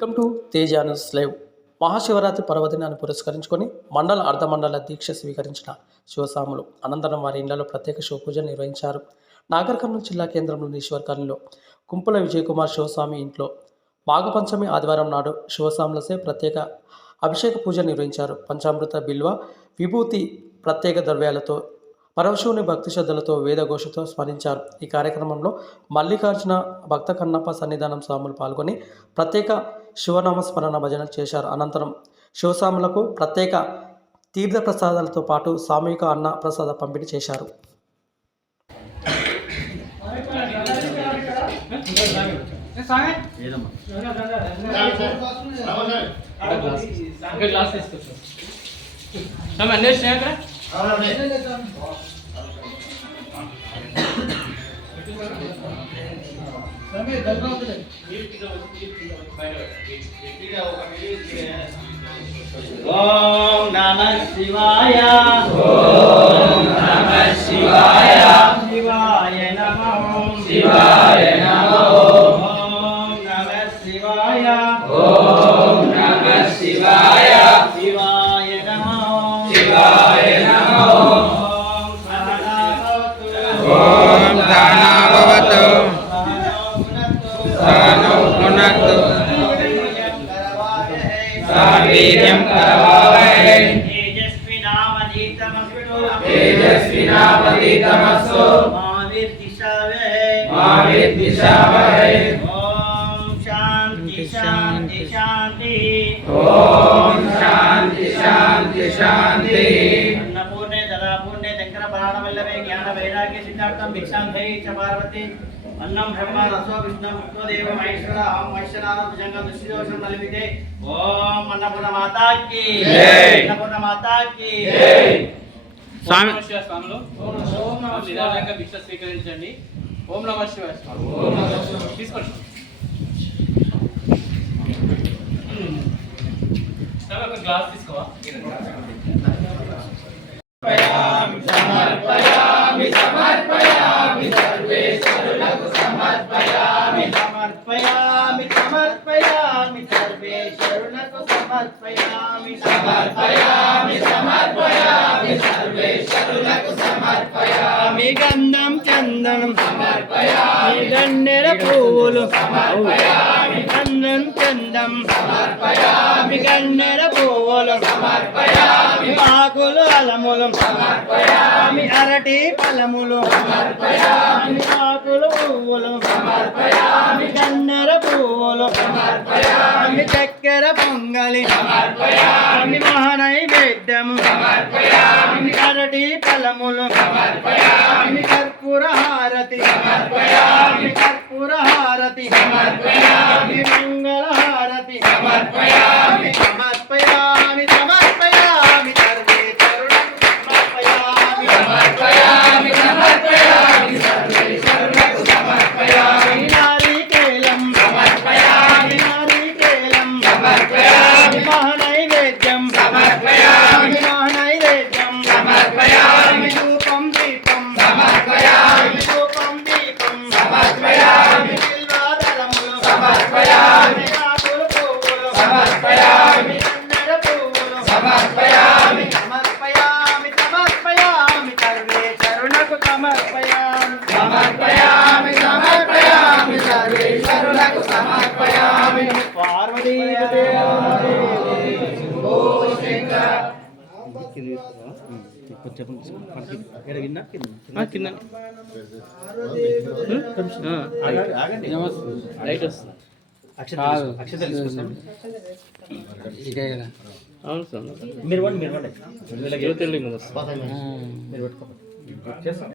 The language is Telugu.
Welcome to Teja news live. Mahashivratri పర్వదినాన్ని పురస్కరించుకొని మండల అర్ధమండల దీక్ష స్వీకరించిన శివస్వాములు అనంతరం వారి ఇళ్లలో ప్రత్యేక శివపూజలు నిర్వహించారు. నాగర్ కర్నూలు జిల్లా కేంద్రంలోని ఈశ్వర్ కాలనీలో కుంపుల విజయకుమార్ శివస్వామి ఇంట్లో మాఘపంచమి ఆదివారం నాడు శివస్వాములసే ప్రత్యేక అభిషేక పూజలు నిర్వహించారు. పంచామృత బిల్వ విభూతి ప్రత్యేక ద్రవ్యాలతో పరమశివుని భక్తి శ్రద్ధలతో వేదఘోషతో స్మరించారు. ఈ కార్యక్రమంలో మల్లికార్జున భక్త కన్నప్ప సన్నిధానం స్వాములు పాల్గొని ప్రత్యేక శివనామస్మరణ భజనలు చేశారు. అనంతరం శివస్వాములకు ప్రత్యేక తీర్థ ప్రసాదాలతో పాటు సామూహిక అన్న ప్రసాద పంపిణీ చేశారు. ఓం నమః శివాయ ఓం నమః శివాయ శివాయ నమః శివాయ నమః ఓం నమః శివాయ ఓం నమః శివాయ శివాయ నమః శివాయ నమః ఓం సహనాభవతు సహనౌ భునక్తు వీర్యం కరవావహై తేజస్వినావధీతమస్తు మా విద్విషావహై ఓం శాంతి శాంతి శాంతి ఓం శాంతి శాంతి శాంతి అన్నపూర్ణే దదాపూర్ణే శంకర ప్రాణవల్లభే జ్ఞాన వైరాగ్య సిద్ధార్థం భిక్షాం దేహి చ పార్వతి अन्नम ब्रह्म रसो विष्णु मुक्तदेव महेश्वर हम वैश्वनाथ भुजंग दुष्टदोषम नलिमिते ओम अन्नपूर्णा माता की जय अन्नपूर्णा माता की जय स्वामी शिवाय स्वामीलो ओम नमः शिवाय భిక్ష స్వీకరించండి. ఓం నమః శివాయ ఓం నమః శివాయ తీసుకోండి. సరే ఒక గ్లాస్ తీసుకోవా. సమర్పయామి సమర్పయామి సర్వేశ్వరులకు సమర్పయామి సమర్పయామి సమర్పయామి సర్వేశ్వరులకు సమర్పయామి సమర్పయామి సమర్పయామి సర్వేశ్వరులకు సమర్పయామి గంధం చందనం సమర్పయామి గన్నేర పువ్వులు సమర్పయామి గంధం చందనం సమర్పయామి గన్నేర పువ్వులు సమర్పయామి ఆకులు అలములు సమర్పయామి అరటి ఫలములు సమర్పయామి ఆకులు పువ్వులు సమర్పయామి గన్నేర పువ్వులు సమర్పయామి చక్కెర పొంగలి సమర్పయామి మహానైవేద్యము సమర్పయామి అరటి ఫలములు సమర్పయామి కర్పూర హారతి సమర్పయామి కర్పూర హారతి సమర్పయామి మంగళ హారతి సమర్పయామి సమర్పయామి సమర్పయామి సర్వేశ్వరులకు సమర్పయామి సమర్పయామి సమర్పయామి సర్వేశ్వరులకు సమర్పయామి నారికేలం సమర్పయామి నారికేలం సమర్పయామి మహానైవేద్యం సమర్పయామి మహానైవేద్యం సమర్పయామి ధూపం దీపం సమర్పయామి ధూపం దీపం సమర్పయామి బిల్వదళములు సమర్పయామి ఆకులు పువ్వులు సమర్పయామి కన్నెర పువ్వులు సమర్పయామి సమర్పయామి సమర్పయామి సర్వేశ్వరులకు సమర్పయామి సమర్పయామి సమర్పయామి సర్వేశ్వరులకు సమర్పయామి పార్వతీ ఓ శంకర మీరు